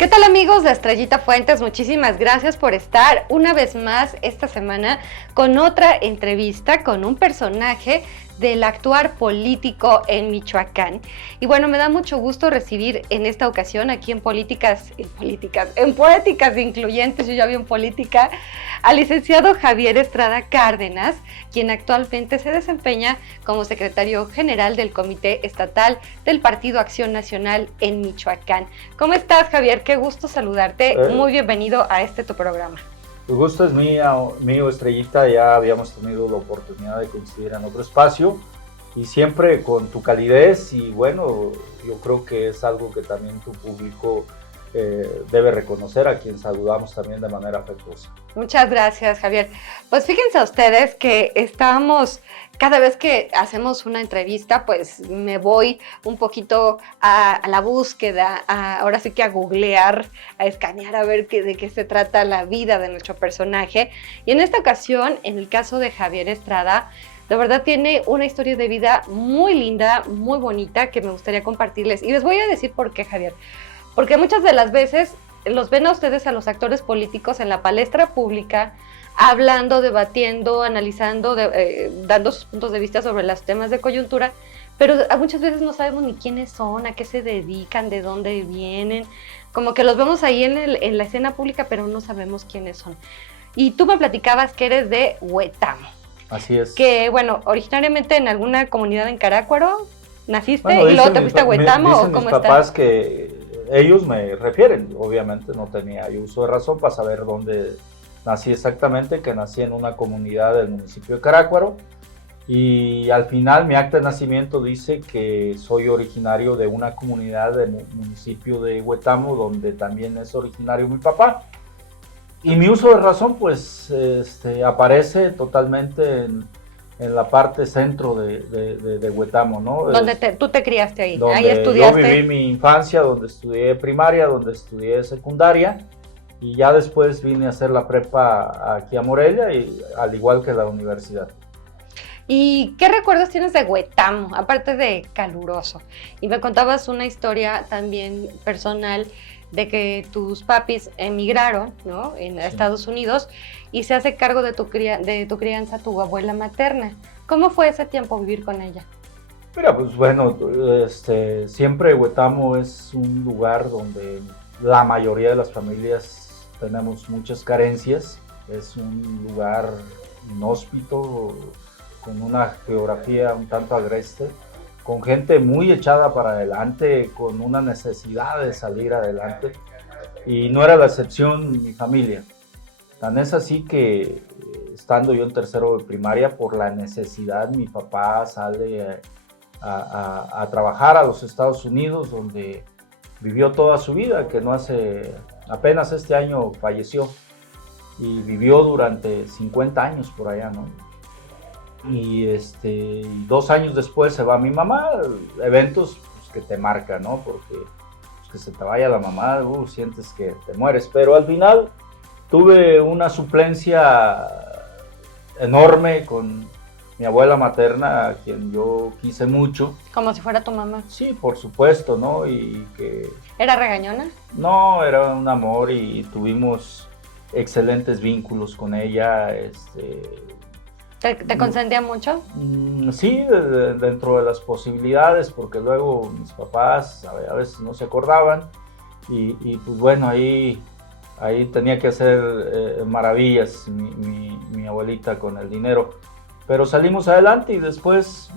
¿Qué tal, amigos de Estrellita Fuentes? Muchísimas gracias por estar una vez más esta semana con otra entrevista con un personaje del actuar político en Michoacán. Y bueno, me da mucho gusto recibir en esta ocasión aquí en Poéticas Incluyentes, yo ya vi en Política, al licenciado Javier Estrada Cárdenas, quien actualmente se desempeña como secretario general del Comité Estatal del Partido Acción Nacional en Michoacán. ¿Cómo estás, Javier? Qué gusto saludarte. Muy bienvenido a tu programa. El gusto es mío, Estrellita. Ya habíamos tenido la oportunidad de coincidir en otro espacio y siempre con tu calidez, y bueno, yo creo que es algo que también tu público debe reconocer, a quien saludamos también de manera afectuosa. Muchas gracias, Javier. Pues fíjense ustedes que cada vez que hacemos una entrevista, pues me voy un poquito a la búsqueda, ahora sí que a googlear, a escanear, a ver de qué se trata la vida de nuestro personaje. Y en esta ocasión, en el caso de Javier Estrada, de verdad tiene una historia de vida muy linda, muy bonita, que me gustaría compartirles. Y les voy a decir por qué, Javier. Porque muchas de las veces los ven a ustedes, a los actores políticos, en la palestra pública, hablando, debatiendo, analizando, dando sus puntos de vista sobre los temas de coyuntura, pero muchas veces no sabemos ni quiénes son, a qué se dedican, de dónde vienen. Como que los vemos ahí en la escena pública, pero no sabemos quiénes son. Y tú me platicabas que eres de Huetamo. Así es. Que, bueno, originariamente en alguna comunidad en Carácuaro naciste, y luego te fuiste a Huetamo, ¿o cómo mis papás que ellos me refieren, obviamente no tenía yo uso de razón para saber dónde nací exactamente, que nací en una comunidad del municipio de Carácuaro, y al final mi acta de nacimiento dice que soy originario de una comunidad del municipio de Huetamo, donde también es originario mi papá. Y mi uso de razón pues aparece totalmente en la parte centro de Huetamo, ¿no? Donde tú te criaste ahí, donde ahí estudiaste. Yo viví mi infancia, donde estudié primaria, donde estudié secundaria, y ya después vine a hacer la prepa aquí a Morelia, y al igual que la universidad. ¿Y qué recuerdos tienes de Huetamo, aparte de caluroso? Y me contabas una historia también personal de que tus papis emigraron, ¿no?, a Estados Unidos, y se hace cargo de tu crianza tu abuela materna. ¿Cómo fue ese tiempo vivir con ella? Mira, pues bueno, siempre Huetamo es un lugar donde la mayoría de las familias tenemos muchas carencias. Es un lugar inhóspito, con una geografía un tanto agreste, con gente muy echada para adelante, con una necesidad de salir adelante, y no era la excepción mi familia. Tan es así que, estando yo en tercero de primaria, por la necesidad, mi papá sale a trabajar a los Estados Unidos, donde vivió toda su vida, que apenas este año falleció, y vivió durante 50 años por allá, ¿no? Y 2 años después se va mi mamá. Eventos pues, que te marcan, ¿no? Porque pues, que se te vaya la mamá, sientes que te mueres. Pero al final tuve una suplencia enorme con mi abuela materna, a quien yo quise mucho. Como si fuera tu mamá. Sí, por supuesto, ¿no? Y que... ¿Era regañona? No, era un amor, y tuvimos excelentes vínculos con ella. ¿Te consentía mucho? Sí, dentro de las posibilidades, porque luego mis papás a veces no se acordaban, y pues bueno, ahí tenía que hacer maravillas mi abuelita con el dinero. Pero salimos adelante, y después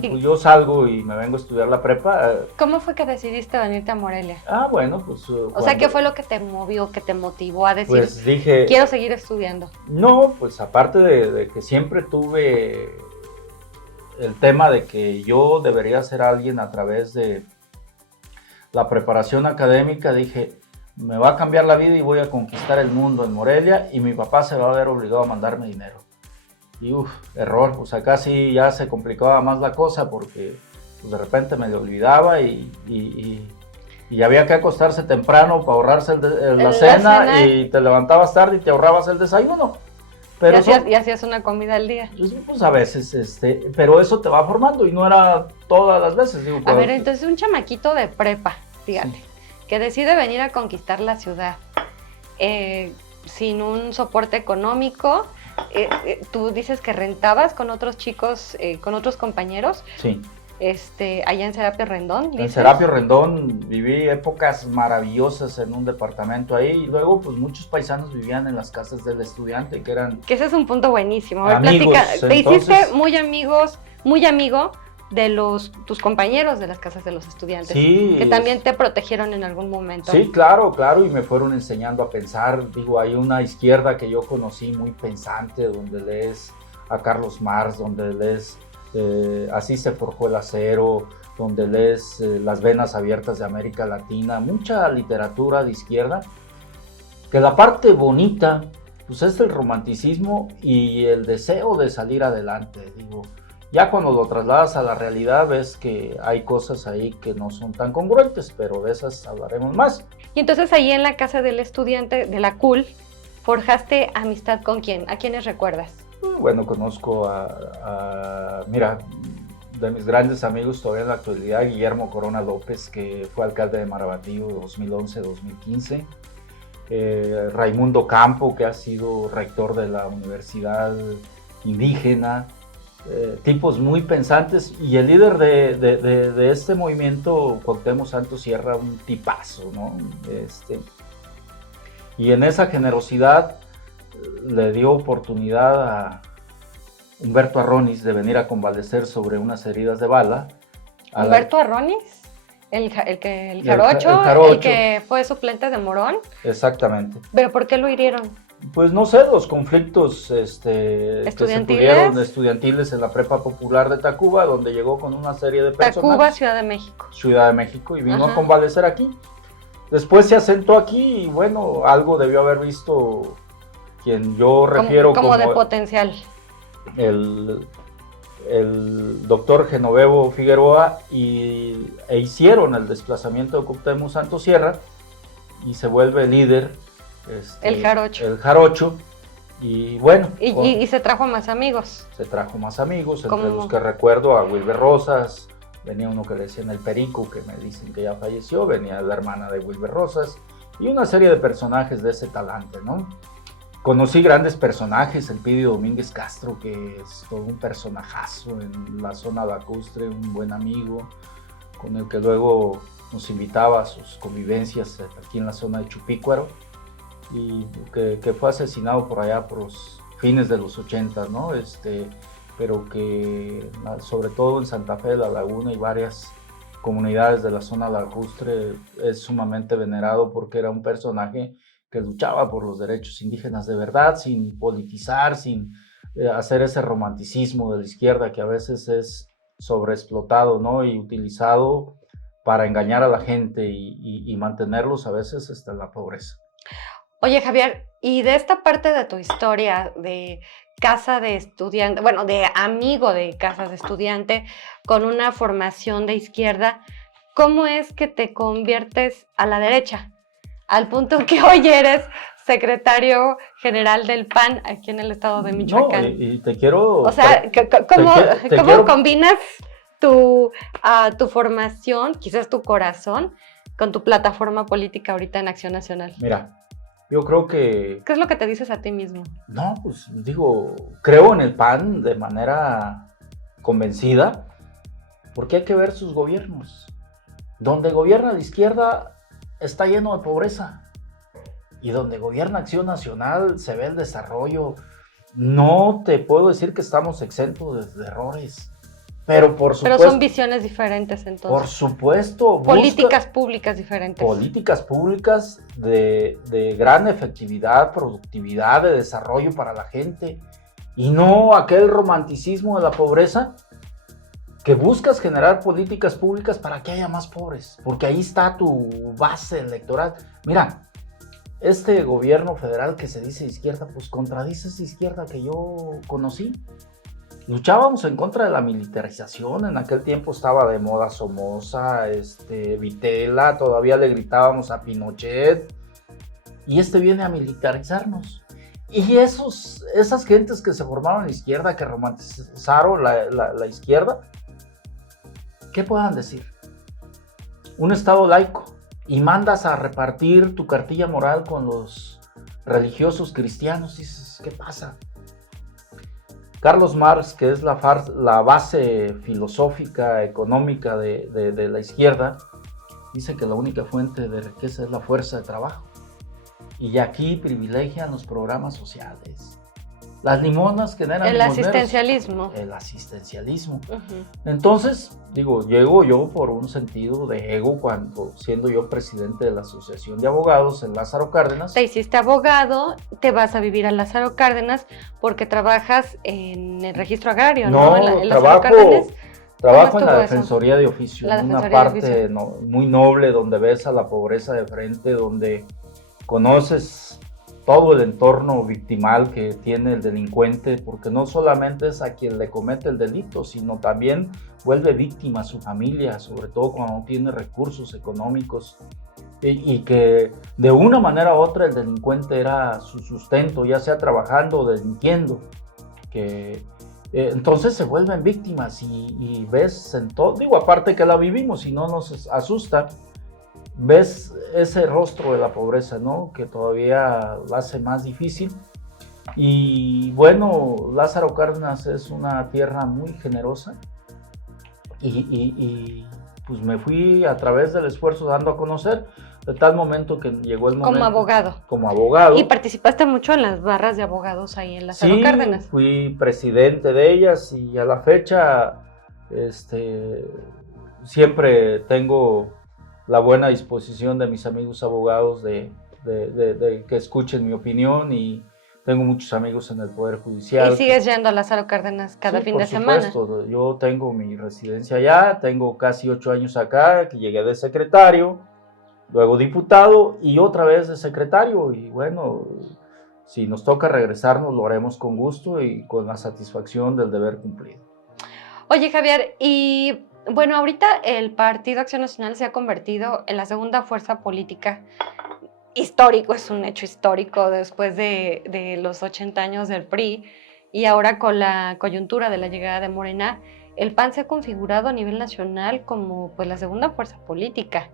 pues yo salgo y me vengo a estudiar la prepa. ¿Cómo fue que decidiste venirte a Morelia? Bueno, pues... O sea, ¿qué fue lo que te movió, que te motivó a decir, pues dije, quiero seguir estudiando? No, pues aparte de que siempre tuve el tema de que yo debería ser alguien a través de la preparación académica, dije, me va a cambiar la vida y voy a conquistar el mundo en Morelia, y mi papá se va a ver obligado a mandarme dinero. Y error, pues acá sí ya se complicaba más la cosa, porque pues, de repente me olvidaba, y había que acostarse temprano para ahorrarse la cena, y te levantabas tarde y te ahorrabas el desayuno. Pero y hacías una comida al día. Pues a veces, pero eso te va formando, y no era todas las veces. A ver, entonces un chamaquito de prepa, fíjate, sí, que decide venir a conquistar la ciudad sin un soporte económico. Tú dices que rentabas con otros chicos, con otros compañeros. Sí. Allá en Serapio Rendón. En Serapio Rendón viví épocas maravillosas en un departamento ahí, y luego pues muchos paisanos vivían en las casas del estudiante, que eran... Que ese es un punto buenísimo. Amigos, Te hiciste muy amigo de tus compañeros de las casas de los estudiantes, sí, que también te protegieron en algún momento. Sí, claro, y me fueron enseñando a pensar. Digo, hay una izquierda que yo conocí muy pensante, donde lees a Carlos Marx, donde lees Así se forjó el acero, donde lees Las venas abiertas de América Latina, mucha literatura de izquierda, que la parte bonita pues es el romanticismo y el deseo de salir adelante. Digo, ya cuando lo trasladas a la realidad ves que hay cosas ahí que no son tan congruentes, pero de esas hablaremos más. Y entonces ahí en la casa del estudiante de la CUL, ¿forjaste amistad con quién? ¿A quiénes recuerdas? Bueno, conozco mira, de mis grandes amigos todavía en la actualidad, Guillermo Corona López, que fue alcalde de Marabatío 2011-2015, Raimundo Campo, que ha sido rector de la Universidad Indígena, tipos muy pensantes, y el líder de este movimiento, Cuauhtémoc Santos Sierra, un tipazo, ¿no? Y en esa generosidad le dio oportunidad a Humberto Arronis de venir a convalecer sobre unas heridas de bala. ¿Humberto Arronis? ¿El jarocho? ¿El que fue suplente de Morón? Exactamente. ¿Pero por qué lo hirieron? Pues no sé, los conflictos estudiantiles en la prepa popular de Tacuba, donde llegó con una serie de personas. Tacuba, Ciudad de México. Ciudad de México, y vino a convalecer aquí. Después se asentó aquí y bueno, algo debió haber visto quien yo refiero como de potencial. El doctor Genovevo Figueroa, e hicieron el desplazamiento de Cuauhtémoc Santos Sierra y se vuelve líder el jarocho, y bueno. Y se trajo más amigos. Se trajo más amigos, entre los que recuerdo a Wilber Rosas, venía uno que le decían el Perico, que me dicen que ya falleció, venía la hermana de Wilber Rosas, y una serie de personajes de ese talante, ¿no? Conocí grandes personajes, el Pidio Domínguez Castro, que es todo un personajazo en la zona lacustre, un buen amigo, con el que luego nos invitaba a sus convivencias aquí en la zona de Chupícuaro, y que fue asesinado por allá por los fines de los 80, ¿no? Pero que sobre todo en Santa Fe de la Laguna y varias comunidades de la zona lacustre es sumamente venerado, porque era un personaje que luchaba por los derechos indígenas de verdad, sin politizar, sin hacer ese romanticismo de la izquierda que a veces es sobreexplotado, ¿no? Y utilizado para engañar a la gente y mantenerlos a veces hasta en la pobreza. Oye, Javier, y de esta parte de tu historia de casa de estudiante, bueno, de amigo de casas de estudiante con una formación de izquierda, ¿cómo es que te conviertes a la derecha? Al punto que hoy eres secretario general del PAN aquí en el estado de Michoacán. No, y te quiero... O sea, ¿cómo combinas tu formación, quizás tu corazón, con tu plataforma política ahorita en Acción Nacional? Mira, yo creo que... ¿Qué es lo que te dices a ti mismo? No, pues digo, creo en el PAN de manera convencida, porque hay que ver sus gobiernos. Donde gobierna la izquierda está lleno de pobreza, y donde gobierna Acción Nacional se ve el desarrollo. No te puedo decir que estamos exentos de errores, pero por supuesto... Pero son visiones diferentes entonces. Por supuesto. Políticas públicas diferentes. Políticas públicas de gran efectividad, productividad, de desarrollo para la gente, y no aquel romanticismo de la pobreza que buscas generar políticas públicas para que haya más pobres, porque ahí está tu base electoral. Mira, este gobierno federal que se dice izquierda, pues contradice esa izquierda que yo conocí. Luchábamos en contra de la militarización, en aquel tiempo estaba de moda Somoza, Vitela, todavía le gritábamos a Pinochet, y viene a militarizarnos. Y esas gentes que se formaron en la izquierda, que romantizaron la izquierda, ¿qué puedan decir? Un Estado laico y mandas a repartir tu cartilla moral con los religiosos cristianos. Dices, ¿qué pasa? Carlos Marx, que es la base filosófica, económica de la izquierda, dice que la única fuente de riqueza es la fuerza de trabajo. Y aquí privilegian los programas sociales. Las limonas generan el limoneros. asistencialismo. El asistencialismo. Entonces, digo, llego yo por un sentido de ego cuando, siendo yo presidente de la Asociación de Abogados en Lázaro Cárdenas. Te hiciste abogado, te vas a vivir a Lázaro Cárdenas porque trabajas en el registro agrario, ¿no? En Trabajo en la Defensoría de Oficio, en una parte muy noble donde ves a la pobreza de frente, donde conoces todo el entorno victimal que tiene el delincuente, porque no solamente es a quien le comete el delito, sino también vuelve víctima a su familia, sobre todo cuando no tiene recursos económicos, y que de una manera u otra el delincuente era su sustento, ya sea trabajando o delinquiendo, entonces se vuelven víctimas y ves en todo, digo, aparte que la vivimos y no nos asusta, ves ese rostro de la pobreza, ¿no? Que todavía lo hace más difícil. Y bueno, Lázaro Cárdenas es una tierra muy generosa y pues me fui a través del esfuerzo dando a conocer, de tal momento que llegó el momento. Como abogado. Y participaste mucho en las barras de abogados ahí en Lázaro Cárdenas. Sí, fui presidente de ellas y a la fecha siempre tengo la buena disposición de mis amigos abogados de que escuchen mi opinión, y tengo muchos amigos en el Poder Judicial. ¿Y sigues yendo a Lázaro Cárdenas cada fin de semana? Por supuesto, yo tengo mi residencia allá, tengo casi 8 años acá, que llegué de secretario, luego diputado y otra vez de secretario, y bueno, si nos toca regresarnos lo haremos con gusto y con la satisfacción del deber cumplido. Oye, Javier, y bueno, ahorita el Partido Acción Nacional se ha convertido en la segunda fuerza política. Histórico, es un hecho histórico después de los 80 años del PRI, y ahora con la coyuntura de la llegada de Morena, el PAN se ha configurado a nivel nacional como pues la segunda fuerza política.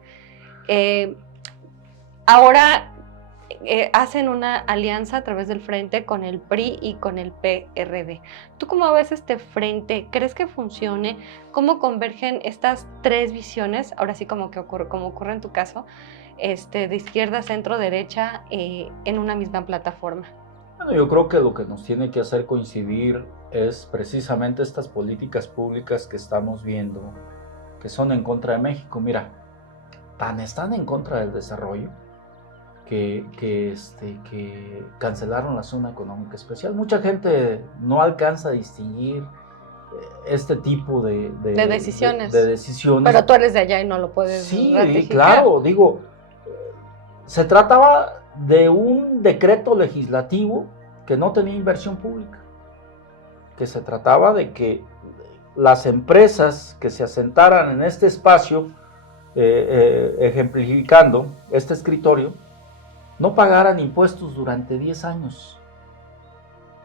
Ahora hacen una alianza a través del frente con el PRI y con el PRD. ¿Tú cómo ves este frente? ¿Crees que funcione? ¿Cómo convergen estas tres visiones? Ahora sí, como ocurre en tu caso, de izquierda, centro, derecha, en una misma plataforma. Bueno, yo creo que lo que nos tiene que hacer coincidir es precisamente estas políticas públicas que estamos viendo, que son en contra de México. Mira, tan están en contra del desarrollo que cancelaron la zona económica especial. Mucha gente no alcanza a distinguir este tipo de decisiones. Pero tú eres de allá y no lo puedes ratificar. Sí, claro, digo, se trataba de un decreto legislativo que no tenía inversión pública, que se trataba de que las empresas que se asentaran en este espacio, ejemplificando este escritorio, no pagaran impuestos durante 10 años,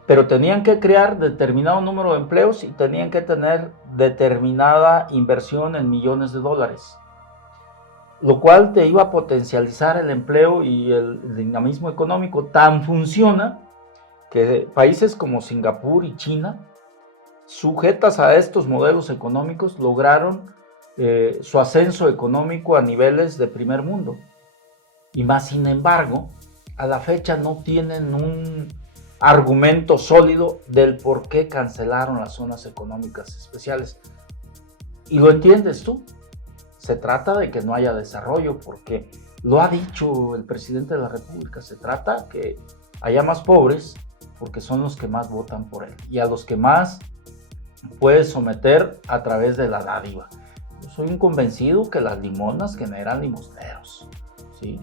pero tenían que crear determinado número de empleos y tenían que tener determinada inversión en millones de dólares, lo cual te iba a potencializar el empleo y el dinamismo económico. Tan funciona que países como Singapur y China, sujetas a estos modelos económicos, lograron su ascenso económico a niveles de primer mundo. Y más sin embargo, a la fecha no tienen un argumento sólido del por qué cancelaron las zonas económicas especiales. Y lo entiendes tú. Se trata de que no haya desarrollo, porque lo ha dicho el presidente de la República, se trata que haya más pobres, porque son los que más votan por él, y a los que más puede someter a través de la dádiva. Yo soy un convencido que las limonas generan limosneros, ¿sí?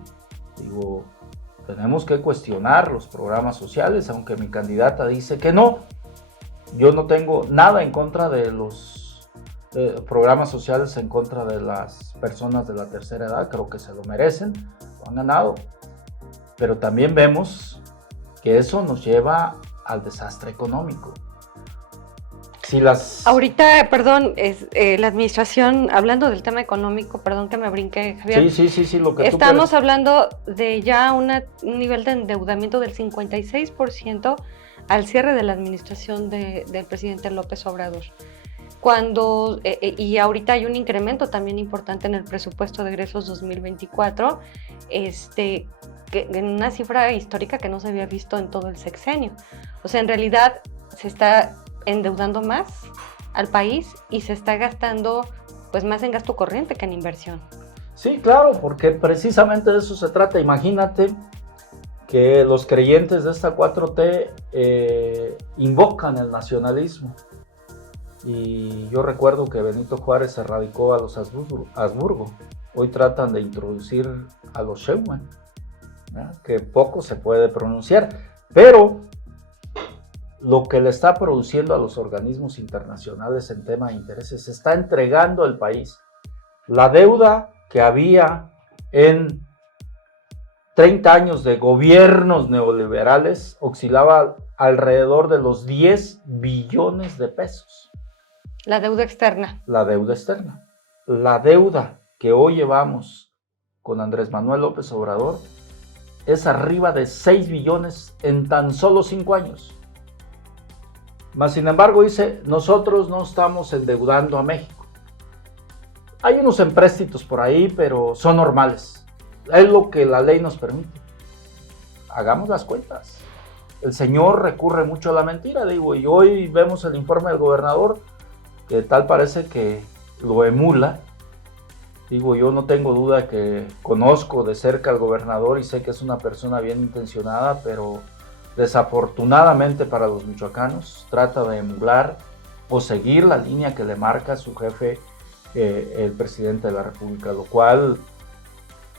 Digo, tenemos que cuestionar los programas sociales, aunque mi candidata dice que no. Yo no tengo nada en contra de los programas sociales, en contra de las personas de la tercera edad. Creo que se lo merecen, lo han ganado. Pero también vemos que eso nos lleva al desastre económico. si las... Ahorita, perdón, la administración, hablando del tema económico, perdón que me brinque, Javier. Sí, lo que tú estamos quieres. hablando de ya un nivel de endeudamiento del 56% al cierre de la administración del presidente López Obrador. Y ahorita hay un incremento también importante en el presupuesto de egresos 2024, en una cifra histórica que no se había visto en todo el sexenio. O sea, en realidad se está endeudando más al país y se está gastando pues más en gasto corriente que en inversión. Sí, claro, porque precisamente de eso se trata. Imagínate que los creyentes de esta 4T invocan el nacionalismo. Y yo recuerdo que Benito Juárez se radicó a los Habsburgo. Hoy tratan de introducir a los Schumann, que poco se puede pronunciar. Pero lo que le está produciendo a los organismos internacionales en tema de intereses, se está entregando el país. La deuda que había en 30 años de gobiernos neoliberales oscilaba alrededor de los 10 billones de pesos. La deuda externa. La deuda externa. La deuda que hoy llevamos con Andrés Manuel López Obrador es arriba de 6 billones en tan solo 5 años. Mas, sin embargo, dice, nosotros no estamos endeudando a México. Hay unos empréstitos por ahí, pero son normales. Es lo que la ley nos permite. Hagamos las cuentas. El señor recurre mucho a la mentira, digo, y hoy vemos el informe del gobernador, que tal parece que lo emula. Digo, yo no tengo duda que conozco de cerca al gobernador y sé que es una persona bien intencionada, pero desafortunadamente para los michoacanos trata de emular o seguir la línea que le marca su jefe, el presidente de la República, lo cual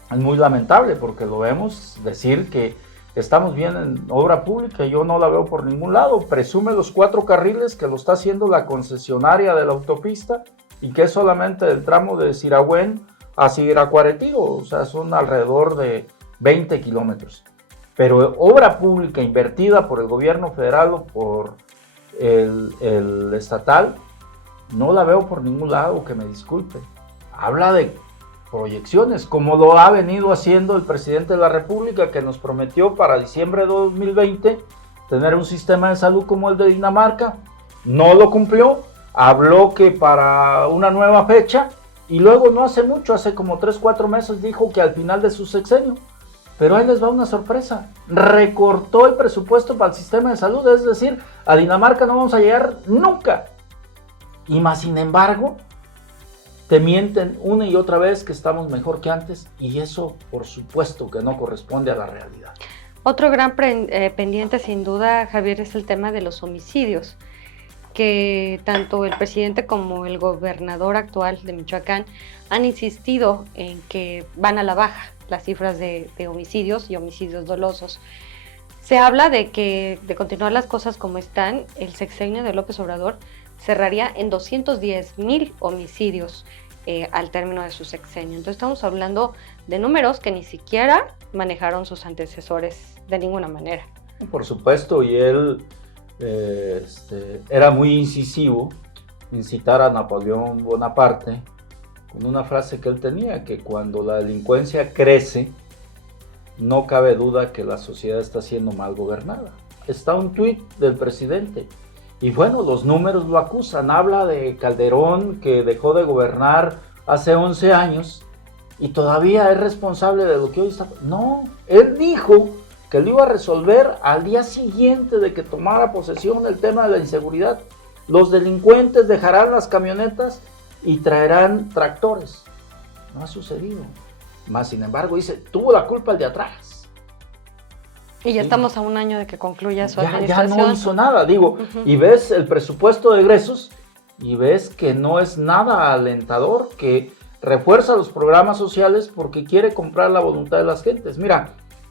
es muy lamentable porque lo vemos decir que estamos bien en obra pública. Yo no la veo por ningún lado. Presume los 4 carriles que lo está haciendo la concesionaria de la autopista y que es solamente el tramo de Siragüen a Siracuaretiro, o sea, son alrededor de 20 kilómetros. Pero obra pública invertida por el gobierno federal o por el estatal, no la veo por ningún lado, que me disculpe. Habla de proyecciones, como lo ha venido haciendo el presidente de la República, que nos prometió para diciembre de 2020 tener un sistema de salud como el de Dinamarca. No lo cumplió, habló que para una nueva fecha, y luego no hace mucho, hace como 3-4 meses, dijo que al final de su sexenio. Pero ahí les va una sorpresa, recortó el presupuesto para el sistema de salud, es decir, a Dinamarca no vamos a llegar nunca. Y más sin embargo, te mienten una y otra vez que estamos mejor que antes, y eso por supuesto que no corresponde a la realidad. Otro gran pendiente sin duda, Javier, es el tema de los homicidios, que tanto el presidente como el gobernador actual de Michoacán han insistido en que van a la baja las cifras de homicidios y homicidios dolosos. Se habla de que, de continuar las cosas como están, el sexenio de López Obrador cerraría en 210,000 homicidios al término de su sexenio. Entonces estamos hablando de números que ni siquiera manejaron sus antecesores de ninguna manera. Por supuesto, y él era muy incisivo en citar a Napoleón Bonaparte con una frase que él tenía, que cuando la delincuencia crece, no cabe duda que la sociedad está siendo mal gobernada. Está un tuit del presidente, y bueno, los números lo acusan. Habla de Calderón, que dejó de gobernar hace 11 años, y todavía es responsable de lo que hoy está... No, él dijo que lo iba a resolver al día siguiente de que tomara posesión el tema de la inseguridad. Los delincuentes dejarán las camionetas y traerán tractores. No ha sucedido. Más sin embargo, dice, tuvo la culpa el de atrás. Y ya estamos a un año de que concluya su administración. Ya no hizo nada, digo. Y ves el presupuesto de egresos y ves que no es nada alentador, que refuerza los programas sociales porque quiere comprar la voluntad de las gentes. Mira,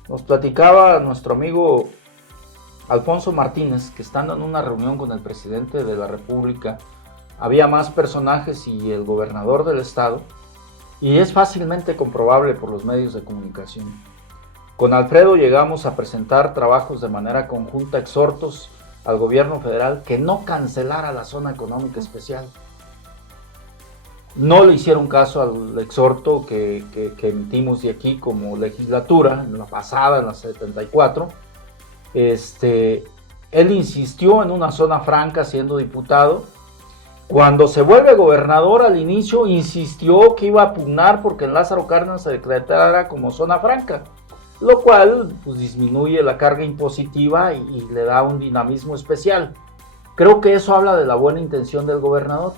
nos platicaba nuestro amigo Alfonso Martínez que estando en una reunión con el presidente de la República, había más personajes y el gobernador del estado, y es fácilmente comprobable por los medios de comunicación. Con Alfredo llegamos a presentar trabajos de manera conjunta, exhortos al gobierno federal que no cancelara la zona económica especial. No le hicieron caso al exhorto que emitimos de aquí como legislatura, en la pasada, en la 74. Él insistió en una zona franca siendo diputado. Cuando se vuelve gobernador, al inicio insistió que iba a pugnar porque en Lázaro Cárdenas se decretara como zona franca, lo cual pues, disminuye la carga impositiva y le da un dinamismo especial. Creo que eso habla de la buena intención del gobernador.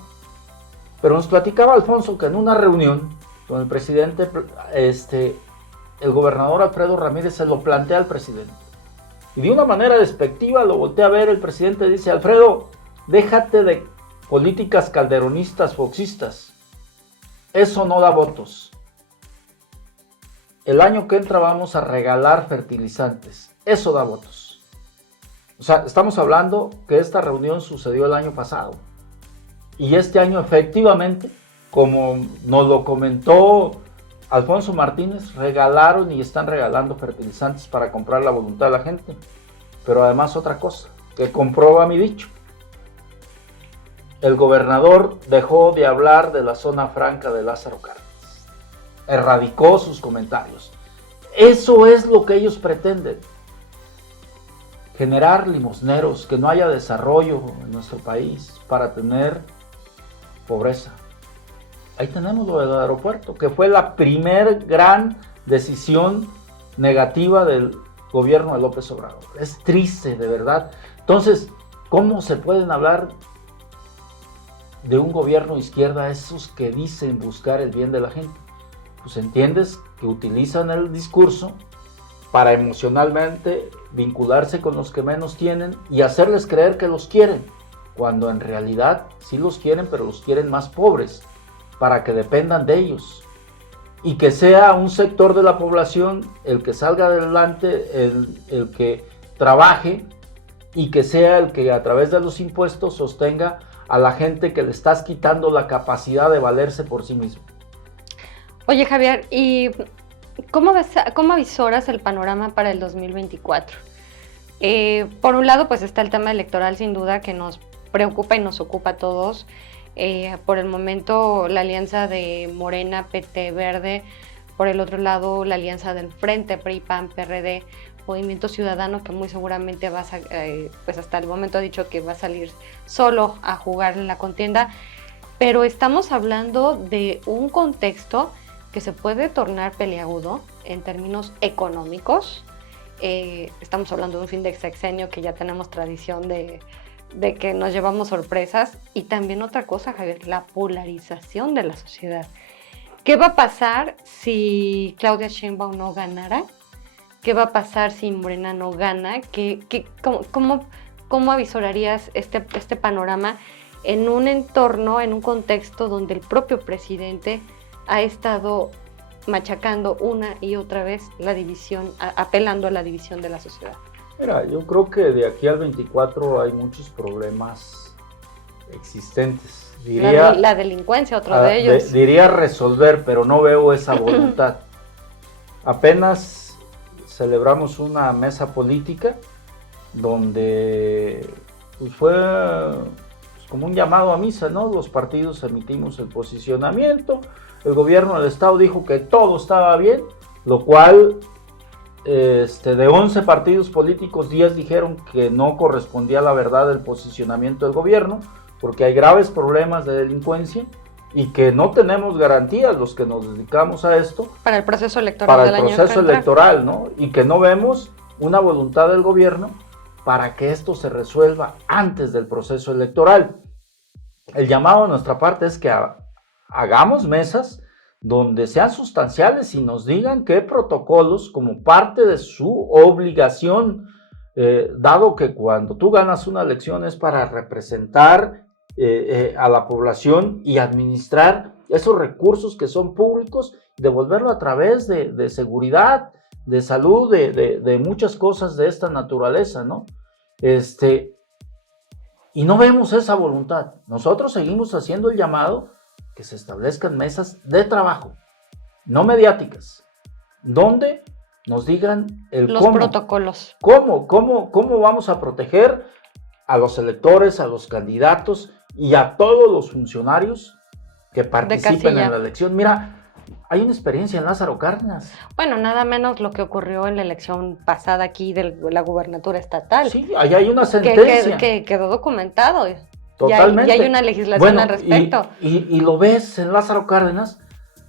Pero nos platicaba Alfonso que en una reunión con el presidente, el gobernador Alfredo Ramírez se lo plantea al presidente. Y de una manera despectiva lo voltea a ver el presidente y dice: Alfredo, déjate de políticas calderonistas, foxistas. Eso no da votos. El año que entra vamos a regalar fertilizantes. Eso da votos. O sea, estamos hablando que esta reunión sucedió el año pasado. Y este año efectivamente, como nos lo comentó Alfonso Martínez, regalaron y están regalando fertilizantes para comprar la voluntad de la gente. Pero además otra cosa, que comprueba mi dicho. El gobernador dejó de hablar de la zona franca de Lázaro Cárdenas. Erradicó sus comentarios. Eso es lo que ellos pretenden. Generar limosneros, que no haya desarrollo en nuestro país para tener pobreza. Ahí tenemos lo del aeropuerto, que fue la primer gran decisión negativa del gobierno de López Obrador. Es triste, de verdad. Entonces, ¿cómo se pueden hablar de un gobierno de izquierda esos que dicen buscar el bien de la gente? Pues entiendes que utilizan el discurso para emocionalmente vincularse con los que menos tienen y hacerles creer que los quieren, cuando en realidad sí los quieren, pero los quieren más pobres, para que dependan de ellos. Y que sea un sector de la población el que salga adelante, el que trabaje, y que sea el que a través de los impuestos sostenga a la gente que le estás quitando la capacidad de valerse por sí mismo. Oye, Javier, ¿y cómo avisoras el panorama para el 2024? Por un lado, pues está el tema electoral, sin duda, que nos preocupa y nos ocupa a todos. Por el momento, la alianza de Morena, PT, Verde. Por el otro lado, la alianza del Frente, PRI, PAN, PRD, Movimiento Ciudadano, que muy seguramente pues hasta el momento ha dicho que va a salir solo a jugar en la contienda. Pero estamos hablando de un contexto que se puede tornar peliagudo en términos económicos. Estamos hablando de un fin de sexenio que ya tenemos tradición de que nos llevamos sorpresas. Y también otra cosa, Javier, la polarización de la sociedad. ¿Qué va a pasar si Claudia Sheinbaum no ganara? ¿Qué va a pasar si Morena no gana? ¿Cómo avisorarías este panorama en un entorno, en un contexto donde el propio presidente ha estado machacando una y otra vez la división, apelando a la división de la sociedad? Mira, yo creo que de aquí al 24 hay muchos problemas existentes. Diría, la delincuencia, otro de ellos. Diría resolver, pero no veo esa voluntad. Apenas celebramos una mesa política donde pues fue como un llamado a misa, ¿no? Los partidos emitimos el posicionamiento, el gobierno del estado dijo que todo estaba bien, lo cual de 11 partidos políticos, 10 dijeron que no correspondía a la verdad del posicionamiento del gobierno, porque hay graves problemas de delincuencia y que no tenemos garantías los que nos dedicamos a esto para el proceso electoral del año que entra. Para el proceso electoral, ¿no? Y que no vemos una voluntad del gobierno para que esto se resuelva antes del proceso electoral. El llamado de nuestra parte es que hagamos mesas donde sean sustanciales y nos digan qué protocolos, como parte de su obligación, dado que cuando tú ganas una elección es para representar a la población y administrar esos recursos que son públicos, devolverlo a través de seguridad, de salud, de muchas cosas de esta naturaleza, ¿no? Y no vemos esa voluntad. Nosotros seguimos haciendo el llamado que se establezcan mesas de trabajo, no mediáticas, donde nos digan los protocolos. ¿Cómo vamos a proteger a los electores, a los candidatos y a todos los funcionarios que participen en la elección. Mira, hay una experiencia en Lázaro Cárdenas. Bueno, nada menos lo que ocurrió en la elección pasada aquí de la gubernatura estatal. Sí, ahí hay una sentencia. Que quedó documentado. Totalmente. Y hay una legislación al respecto. Y lo ves en Lázaro Cárdenas,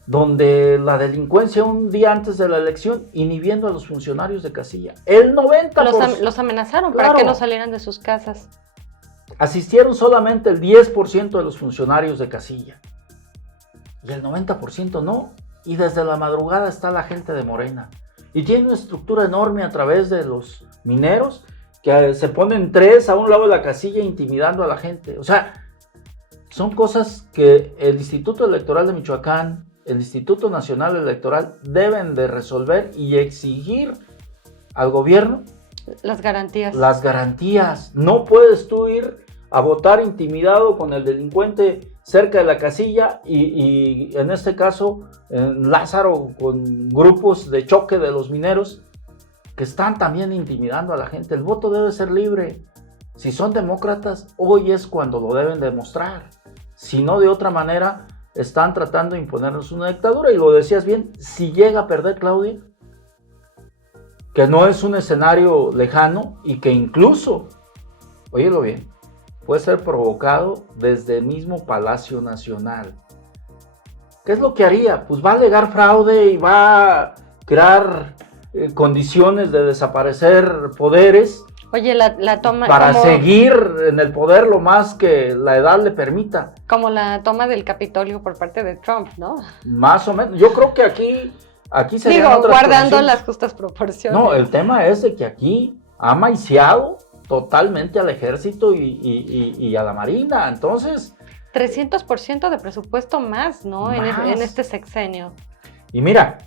donde la delincuencia un día antes de la elección inhibiendo a los funcionarios de casilla. El 90%. Los amenazaron claro, para que no salieran de sus casas. Asistieron solamente el 10% de los funcionarios de casilla. Y el 90% no. Y desde la madrugada está la gente de Morena. Y tiene una estructura enorme a través de los mineros que se ponen 3 a un lado de la casilla intimidando a la gente. O sea, son cosas que el Instituto Electoral de Michoacán, el Instituto Nacional Electoral deben de resolver y exigir al gobierno las garantías. Las garantías. No puedes tú ir a votar intimidado con el delincuente cerca de la casilla y en este caso en Lázaro con grupos de choque de los mineros que están también intimidando a la gente. El voto debe ser libre. Si son demócratas, hoy es cuando lo deben demostrar. Si no, de otra manera, están tratando de imponernos una dictadura. Y lo decías bien, si llega a perder Claudia, que no es un escenario lejano y que incluso, óyelo bien, puede ser provocado desde el mismo Palacio Nacional. ¿Qué es lo que haría? Pues va a alegar fraude y va a crear condiciones de desaparecer poderes. Oye, la toma... Para seguir en el poder lo más que la edad le permita. Como la toma del Capitolio por parte de Trump, ¿no? Más o menos. Yo creo que aquí se guardando las justas proporciones. No, el tema es de que aquí ha maiciado totalmente al ejército y a la marina. Entonces... 300% de presupuesto más, ¿no? Más. En este sexenio. Y mira,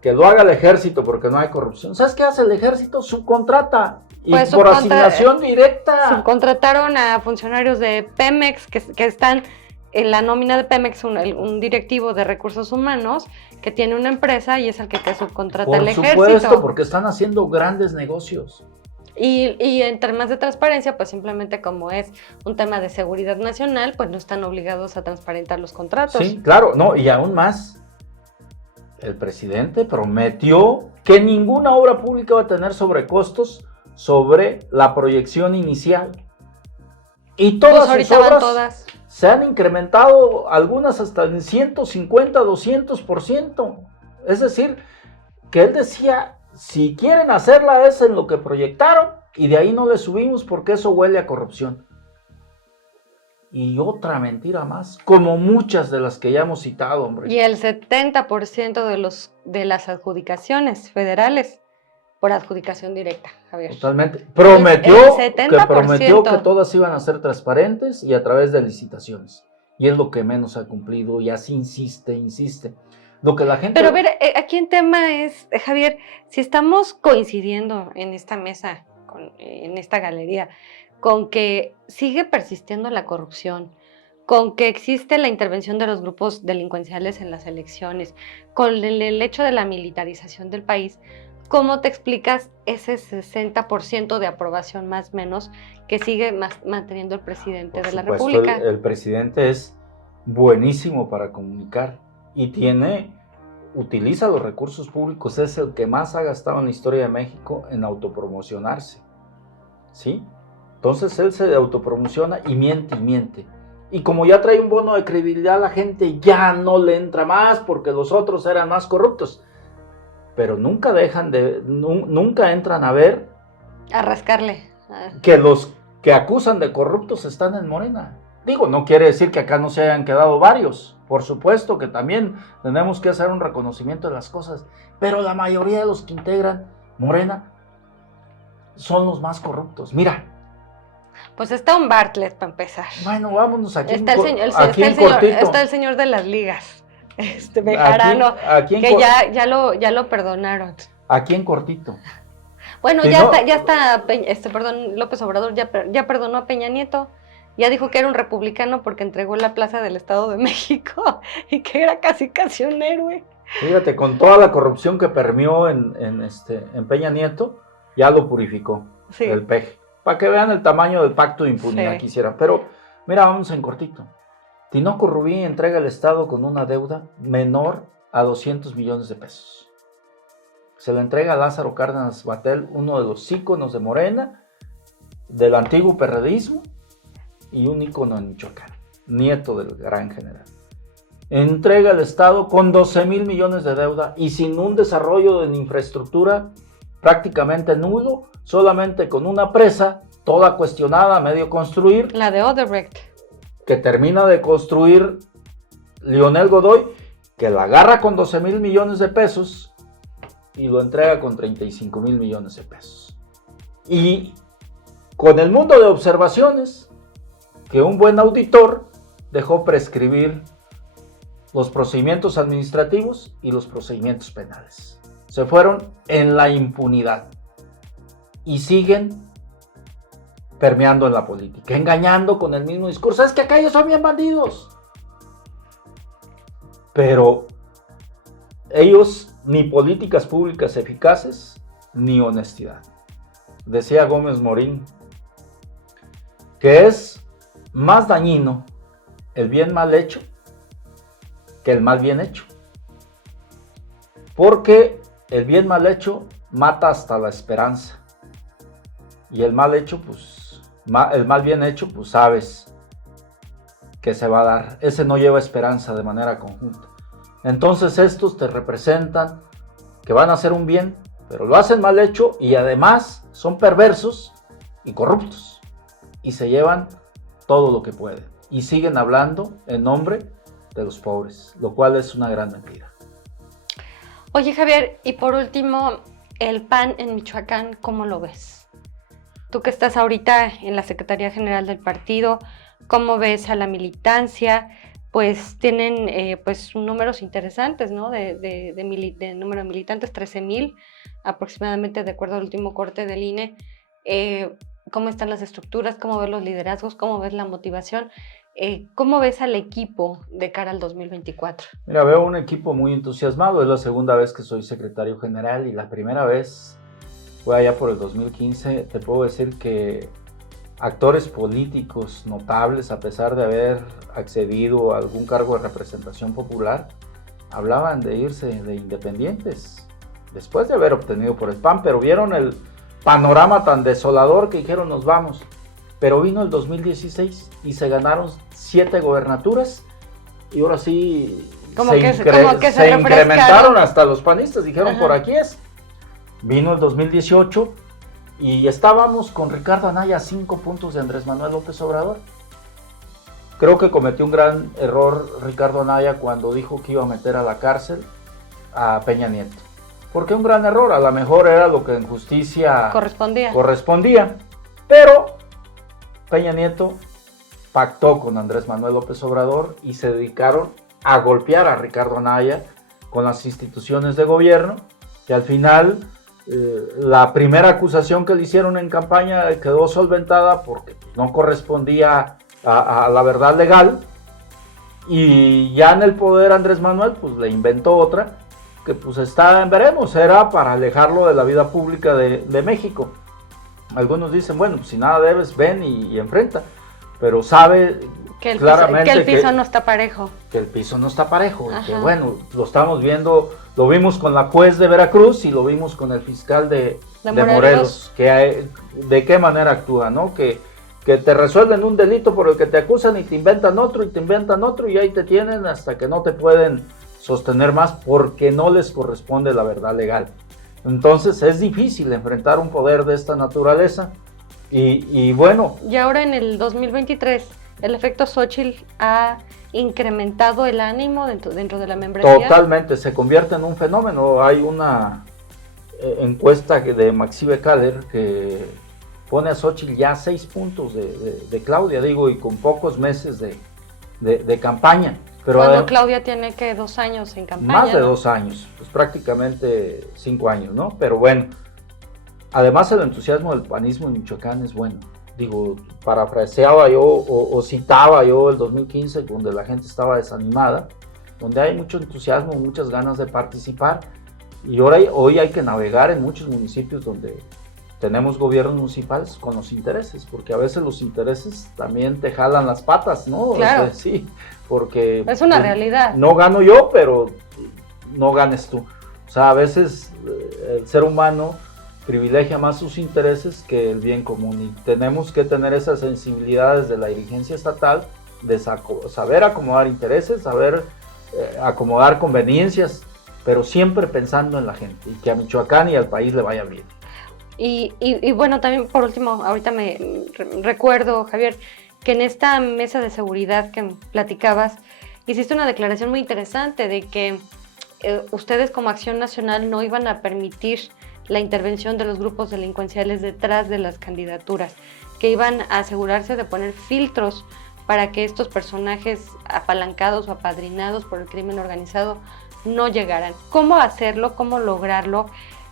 que lo haga el ejército porque no hay corrupción. ¿Sabes qué hace el ejército? Subcontrata. Y pues por asignación directa. Subcontrataron a funcionarios de Pemex que están en la nómina de Pemex, un directivo de recursos humanos que tiene una empresa y es el que te subcontrata al ejército. Por supuesto, porque están haciendo grandes negocios. Y en temas de transparencia, pues simplemente como es un tema de seguridad nacional, pues no están obligados a transparentar los contratos. Sí, claro, no, y aún más, el presidente prometió que ninguna obra pública va a tener sobrecostos sobre la proyección inicial. Y todas sus obras se han incrementado, algunas hasta en 150, 200%. Es decir, que él decía... Si quieren hacerla es en lo que proyectaron y de ahí no le subimos porque eso huele a corrupción. Y otra mentira más, como muchas de las que ya hemos citado, hombre. Y el 70% de las adjudicaciones federales por adjudicación directa, Javier. Totalmente. Prometió que todas iban a ser transparentes y a través de licitaciones. Y es lo que menos ha cumplido y así insiste. Lo que la gente... Pero a ver, aquí en tema es, Javier, si estamos coincidiendo en esta mesa, en esta galería, con que sigue persistiendo la corrupción, con que existe la intervención de los grupos delincuenciales en las elecciones, con el hecho de la militarización del país, ¿cómo te explicas ese 60% de aprobación más o menos que sigue manteniendo el presidente de la República? El presidente es buenísimo para comunicar. Y utiliza los recursos públicos, es el que más ha gastado en la historia de México en autopromocionarse, ¿sí? Entonces él se autopromociona y miente. Y como ya trae un bono de credibilidad, la gente ya no le entra más porque los otros eran más corruptos. Pero nunca entran a ver... A rascarle. Que los que acusan de corruptos están en Morena. Digo, no quiere decir que acá no se hayan quedado varios. Por supuesto que también tenemos que hacer un reconocimiento de las cosas. Pero la mayoría de los que integran Morena son los más corruptos. Mira. Pues está un Bartlett para empezar. Bueno, vámonos aquí. Está el señor de las ligas. Bejarano. Que ya lo perdonaron. Aquí en cortito. Bueno, López Obrador ya perdonó a Peña Nieto. Ya dijo que era un republicano porque entregó la plaza del Estado de México y que era casi un héroe. Fíjate, con toda la corrupción que permeó en Peña Nieto, ya lo purificó, sí. El peje. para que vean el tamaño del pacto de impunidad que hicieran. Pero, mira, vamos en cortito. Tinoco Rubí entrega al Estado con una deuda menor a 200 millones de pesos. Se le entrega a Lázaro Cárdenas Batel, uno de los íconos de Morena, del antiguo perredismo, y un ícono en Michoacán, nieto del gran general. Entrega al Estado con 12 mil millones de deuda y sin un desarrollo en infraestructura prácticamente nulo, solamente con una presa toda cuestionada, a medio construir. La de Odebrecht. Que termina de construir Leonel Godoy, que la agarra con 12 mil millones de pesos y lo entrega con 35 mil millones de pesos. Y con el mundo de observaciones, que un buen auditor dejó prescribir los procedimientos administrativos y los procedimientos penales. Se fueron en la impunidad y siguen permeando en la política, engañando con el mismo discurso. Es que acá ellos son bien bandidos. Pero ellos ni políticas públicas eficaces, ni honestidad. Decía Gómez Morín que es más dañino el bien mal hecho que el mal bien hecho. Porque el bien mal hecho mata hasta la esperanza. Y el mal hecho, pues, el mal bien hecho, pues sabes que se va a dar. Ese no lleva esperanza de manera conjunta. Entonces estos te representan que van a hacer un bien, pero lo hacen mal hecho y además son perversos y corruptos. Y se llevan todo lo que pueden. Y siguen hablando en nombre de los pobres, lo cual es una gran mentira. Oye, Javier, y por último, el PAN en Michoacán, ¿cómo lo ves? Tú que estás ahorita en la Secretaría General del partido, ¿cómo ves a la militancia? Pues tienen pues números interesantes, ¿no? De número de militantes, 13,000 aproximadamente, de acuerdo al último corte del INE. ¿Cómo están las estructuras? ¿Cómo ves los liderazgos? ¿Cómo ves la motivación? ¿Cómo ves al equipo de cara al 2024? Mira, veo un equipo muy entusiasmado. Es la segunda vez que soy secretario general y la primera vez fue allá por el 2015. Te puedo decir que actores políticos notables, a pesar de haber accedido a algún cargo de representación popular, hablaban de irse de independientes después de haber obtenido por el PAN, pero vieron el panorama tan desolador que dijeron nos vamos. Pero vino el 2016 y se ganaron 7 gobernaturas y ahora sí se incrementaron hasta los panistas, dijeron por aquí es. Vino el 2018 y estábamos con Ricardo Anaya a 5 puntos de Andrés Manuel López Obrador. Creo que cometió un gran error Ricardo Anaya cuando dijo que iba a meter a la cárcel a Peña Nieto. ¿Por qué un gran error? A lo mejor era lo que en justicia correspondía. Pero Peña Nieto pactó con Andrés Manuel López Obrador y se dedicaron a golpear a Ricardo Anaya con las instituciones de gobierno, que al final la primera acusación que le hicieron en campaña quedó solventada porque no correspondía a la verdad legal, y ya en el poder Andrés Manuel pues le inventó otra que pues está en veremos, era para alejarlo de la vida pública de México. Algunos dicen, bueno, pues si nada debes, ven y enfrenta, pero sabe que claramente que el piso no está parejo. Que el piso no está parejo, y que bueno, lo estamos viendo, lo vimos con la juez de Veracruz y lo vimos con el fiscal de Morelos, que de qué manera actúa, ¿no? Que te resuelven un delito por el que te acusan y te inventan otro y ahí te tienen hasta que no te pueden sostener más porque no les corresponde la verdad legal. Entonces es difícil enfrentar un poder de esta naturaleza y bueno. Y ahora en el 2023, el efecto Xóchitl ha incrementado el ánimo dentro de la membresía. Totalmente, se convierte en un fenómeno. Hay una encuesta de Maxi Becaler que pone a Xóchitl ya 6 puntos de Claudia, digo, y con pocos meses de campaña. Pero cuando Claudia tiene que 2 años en campaña. Más de 2 años, pues prácticamente 5 años, ¿no? Pero bueno, además el entusiasmo del panismo en Michoacán es bueno. Digo, parafraseaba yo o citaba yo el 2015, donde la gente estaba desanimada, donde hay mucho entusiasmo, muchas ganas de participar, y hoy hay que navegar en muchos municipios donde tenemos gobiernos municipales con los intereses, porque a veces los intereses también te jalan las patas, ¿no? Claro. Sí, porque... Es una realidad. No gano yo, pero no ganes tú. O sea, a veces el ser humano privilegia más sus intereses que el bien común, y tenemos que tener esa sensibilidad desde la dirigencia estatal de saber acomodar intereses, saber acomodar conveniencias, pero siempre pensando en la gente y que a Michoacán y al país le vaya bien. Y bueno, también por último, ahorita me recuerdo, Javier, que en esta mesa de seguridad que platicabas, hiciste una declaración muy interesante de que ustedes como Acción Nacional no iban a permitir la intervención de los grupos delincuenciales detrás de las candidaturas, que iban a asegurarse de poner filtros para que estos personajes apalancados o apadrinados por el crimen organizado no llegaran. ¿Cómo hacerlo? ¿Cómo lograrlo?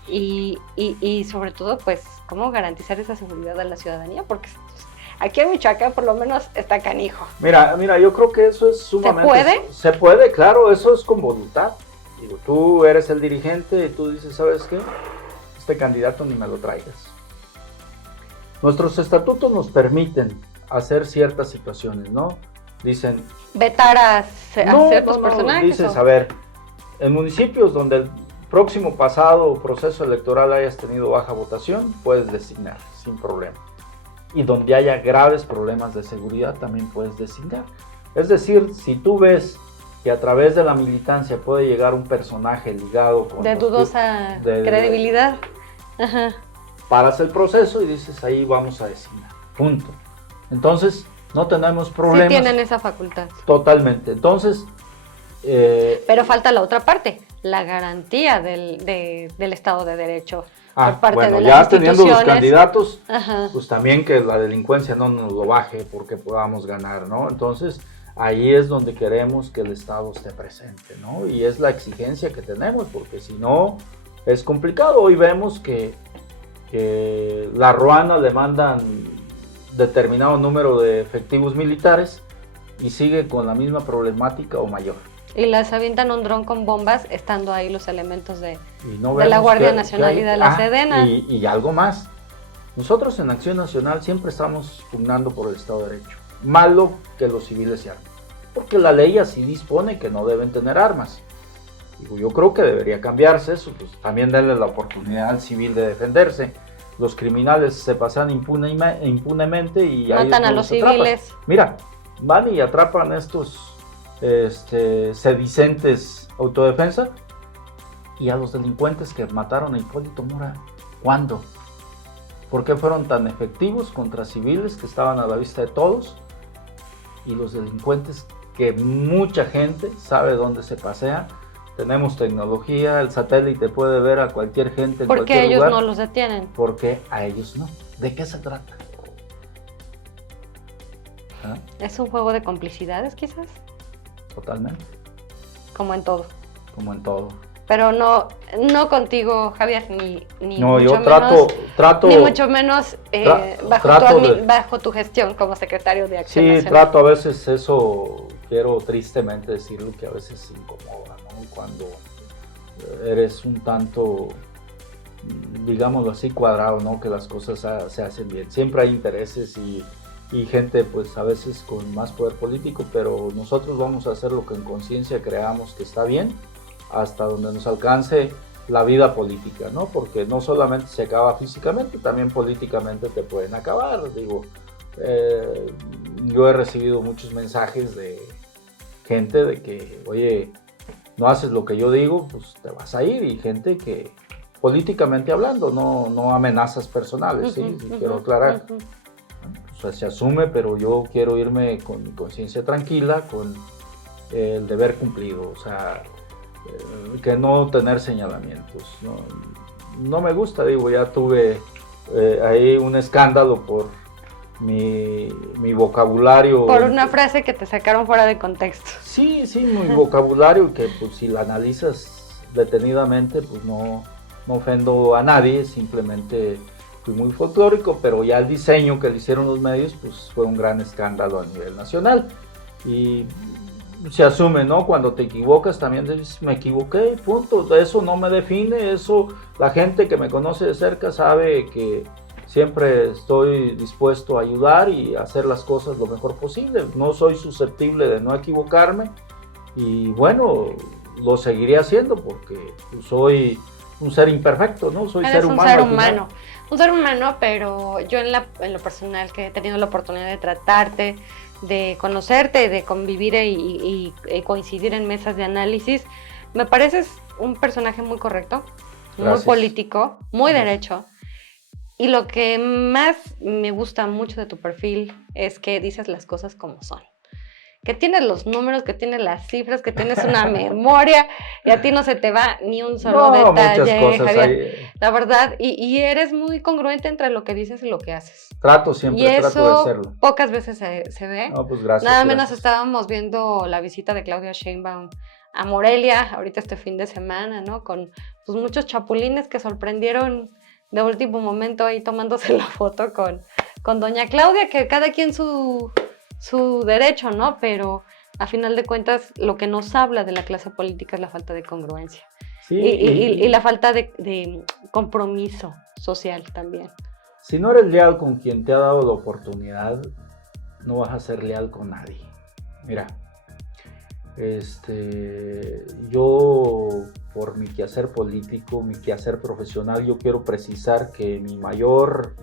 Y sobre todo, pues, ¿cómo garantizar esa seguridad a la ciudadanía? Porque aquí en Michoacán por lo menos está canijo. Mira, yo creo que eso es sumamente... ¿Se puede? Se puede, claro, eso es con voluntad. Digo, tú eres el dirigente y tú dices, ¿sabes qué? Este candidato ni me lo traigas. Nuestros estatutos nos permiten hacer ciertas situaciones, ¿no? Dicen... Vetar a ciertos personajes. Dices, a ver, en municipios donde el próximo pasado proceso electoral hayas tenido baja votación, puedes designar sin problema. Y donde haya graves problemas de seguridad, también puedes designar. Es decir, si tú ves que a través de la militancia puede llegar un personaje ligado con... De dudosa credibilidad. Ajá. Paras el proceso y dices, ahí vamos a designar. Punto. Entonces, no tenemos problemas. Sí tienen esa facultad. Totalmente. Entonces... pero falta la otra parte, la garantía del Estado de Derecho. Por parte bueno, de ya las teniendo los candidatos, ajá, pues también que la delincuencia no nos lo baje porque podamos ganar, ¿no? Entonces, ahí es donde queremos que el Estado esté presente, ¿no? Y es la exigencia que tenemos, porque si no, es complicado. Hoy vemos que la Ruana le mandan determinado número de efectivos militares y sigue con la misma problemática o mayor. Y las avientan un dron con bombas, estando ahí los elementos de no la Guardia Nacional y de la Sedena. Y algo más. Nosotros en Acción Nacional siempre estamos pugnando por el Estado de Derecho. Malo que los civiles se armen, porque la ley así dispone que no deben tener armas. Digo, yo creo que debería cambiarse eso, pues también darle la oportunidad al civil de defenderse. Los criminales se pasan impunemente y matan a los civiles. Mira, van y atrapan a estos sedicentes autodefensa y a los delincuentes que mataron a Hipólito Mora. ¿Cuándo? ¿Por qué fueron tan efectivos contra civiles que estaban a la vista de todos? Y los delincuentes que mucha gente sabe dónde se pasea. Tenemos tecnología, el satélite puede ver a cualquier gente en cualquier lugar. ¿Por qué ellos no los detienen? ¿Por qué a ellos no? ¿De qué se trata? ¿Ah? ¿Es un juego de complicidades quizás? Totalmente. Como en todo. Como en todo. Pero no contigo, Javier, ni no, mucho yo trato ni mucho menos bajo tu gestión como secretario de Acción Nacional. Sí, trato a veces eso, quiero tristemente decirlo, que a veces incomoda, ¿no? Cuando eres un tanto, digámoslo así, cuadrado, ¿no? Que las cosas se hacen bien. Siempre hay intereses y gente, pues a veces con más poder político, pero nosotros vamos a hacer lo que en conciencia creamos que está bien, hasta donde nos alcance la vida política, ¿no? Porque no solamente se acaba físicamente, también políticamente te pueden acabar. Digo, yo he recibido muchos mensajes de gente de que, oye, no haces lo que yo digo, pues te vas a ir, y gente que, políticamente hablando, no amenazas personales, ¿sí? Quiero aclarar. O sea, se asume, pero yo quiero irme con mi conciencia tranquila, con el deber cumplido, o sea, que no tener señalamientos. No me gusta, digo, ya tuve ahí un escándalo por mi vocabulario. Por una frase que te sacaron fuera de contexto. Sí, mi vocabulario, que pues si la analizas detenidamente, pues no ofendo a nadie, simplemente fui muy folclórico, pero ya el diseño que le hicieron los medios, pues fue un gran escándalo a nivel nacional. Y se asume, ¿no? Cuando te equivocas también dices, me equivoqué, punto. Eso no me define, eso la gente que me conoce de cerca sabe que Siempre estoy dispuesto a ayudar y hacer las cosas lo mejor posible. No soy susceptible de no equivocarme y bueno, lo seguiré haciendo porque soy un ser imperfecto, ¿no? Soy ser humano. Un ser humano, pero yo en lo personal que he tenido la oportunidad de tratarte, de conocerte, de convivir y coincidir en mesas de análisis, me pareces un personaje muy correcto, Gracias. muy político, muy derecho. Y lo que más me gusta mucho de tu perfil es que dices las cosas como son. Que tienes los números, que tienes las cifras, que tienes una memoria y a ti no se te va ni un solo detalle, muchas cosas Javier. hay. La verdad, y eres muy congruente entre lo que dices y lo que haces. Trato de hacerlo. Pocas veces se ve. No, pues gracias. Nada menos estábamos viendo la visita de Claudia Sheinbaum a Morelia, ahorita este fin de semana, ¿no? Con pues, muchos chapulines que sorprendieron de último momento ahí tomándose la foto con doña Claudia, que cada quien su derecho, ¿no? Pero a final de cuentas lo que nos habla de la clase política es la falta de congruencia. Sí, y la falta de compromiso social también. Si no eres leal con quien te ha dado la oportunidad, no vas a ser leal con nadie. Mira, yo por mi quehacer político, mi quehacer profesional, yo quiero precisar que mi mayor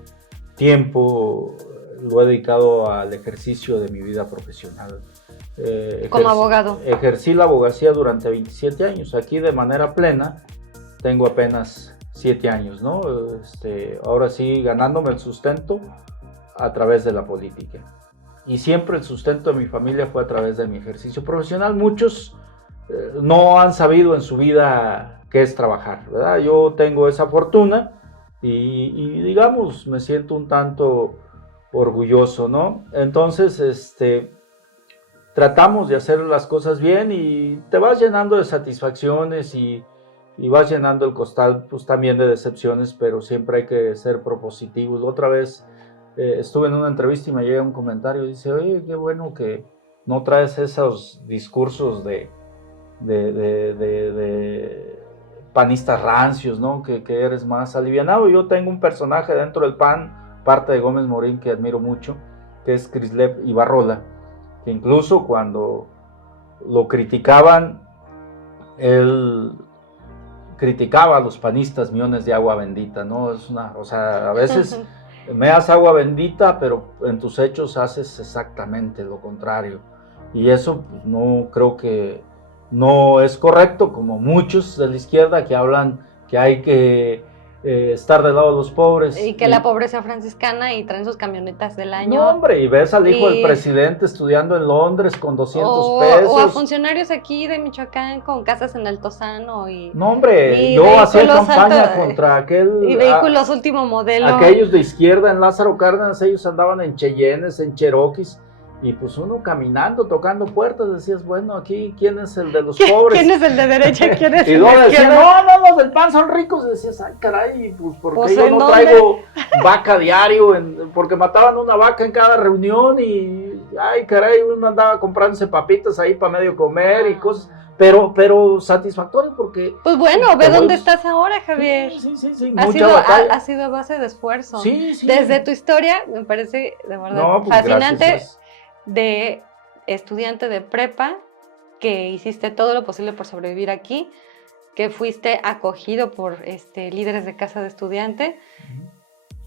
tiempo lo he dedicado al ejercicio de mi vida profesional. Como abogado. Ejercí la abogacía durante 27 años. Aquí de manera plena tengo apenas 7 años, ¿no? Ahora sí, ganándome el sustento a través de la política. Y siempre el sustento de mi familia fue a través de mi ejercicio profesional. Muchos no han sabido en su vida qué es trabajar, ¿verdad? Yo tengo esa fortuna y digamos, me siento un tanto orgulloso, ¿no? Entonces, tratamos de hacer las cosas bien y te vas llenando de satisfacciones y vas llenando el costal, pues también de decepciones, pero siempre hay que ser propositivos. Otra vez estuve en una entrevista y me llega un comentario, dice, oye, qué bueno que no traes esos discursos de panistas rancios, ¿no? Que eres más alivianado. Yo tengo un personaje dentro del PAN, parte de Gómez Morín, que admiro mucho, que es Crislev Ibarrola, que incluso cuando lo criticaban, él criticaba a los panistas millones de agua bendita, ¿no? O sea, a veces me das agua bendita, pero en tus hechos haces exactamente lo contrario. Y eso pues, no creo que no es correcto, como muchos de la izquierda que hablan que hay que estar del lado de los pobres. Y que la pobreza franciscana y traen sus camionetas del año. No, hombre, y ves al hijo del presidente estudiando en Londres con 200 pesos. O a funcionarios aquí de Michoacán con casas en Altozano y... No, hombre, yo hacía campaña contra aquel... Y vehículos último modelo. Aquellos de izquierda en Lázaro Cárdenas, ellos andaban en Cheyennes, en Cherokees. Y pues uno caminando, tocando puertas, decías, bueno, aquí, ¿quién es el de los pobres? ¿Quién es el de derecha? ¿Quién es y el luego de decían, izquierda? no, los del PAN son ricos. Y decías, ay, caray, pues porque yo no traigo vaca diario, porque mataban una vaca en cada reunión y, ay, caray, uno andaba comprándose papitas ahí para medio comer y cosas. Pero satisfactorio porque... Pues bueno, ve dónde estás ahora, Javier. Sí, ha sido a base de esfuerzo. Sí. Desde tu historia, me parece, de verdad, fascinante. Gracias. De estudiante de prepa, que hiciste todo lo posible por sobrevivir aquí, que fuiste acogido por líderes de casa de estudiante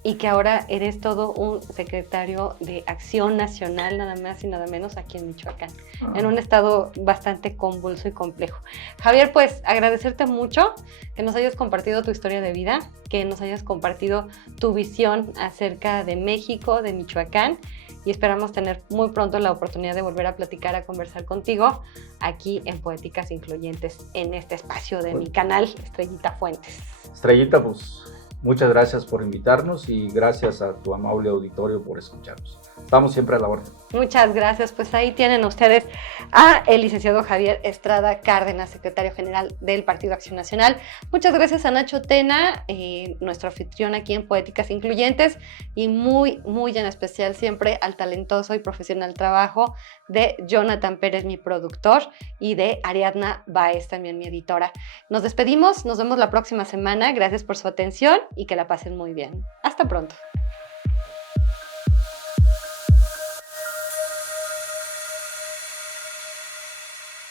y que ahora eres todo un secretario de Acción Nacional, nada más y nada menos aquí en Michoacán, en un estado bastante convulso y complejo. Javier, pues agradecerte mucho que nos hayas compartido tu historia de vida, que nos hayas compartido tu visión acerca de México, de Michoacán, y esperamos tener muy pronto la oportunidad de volver a platicar, a conversar contigo aquí en Poéticas Incluyentes, en este espacio de mi canal, Estrellita Fuentes. Estrellita, pues muchas gracias por invitarnos y gracias a tu amable auditorio por escucharnos. Estamos siempre a la orden. Muchas gracias. Pues ahí tienen ustedes a el licenciado Javier Estrada Cárdenas, secretario general del Partido Acción Nacional. Muchas gracias a Nacho Tena, nuestro anfitrión aquí en Poéticas Incluyentes, y muy, muy en especial siempre al talentoso y profesional trabajo de Jonathan Pérez, mi productor, y de Ariadna Baez, también mi editora. Nos despedimos, nos vemos la próxima semana. Gracias por su atención y que la pasen muy bien. Hasta pronto.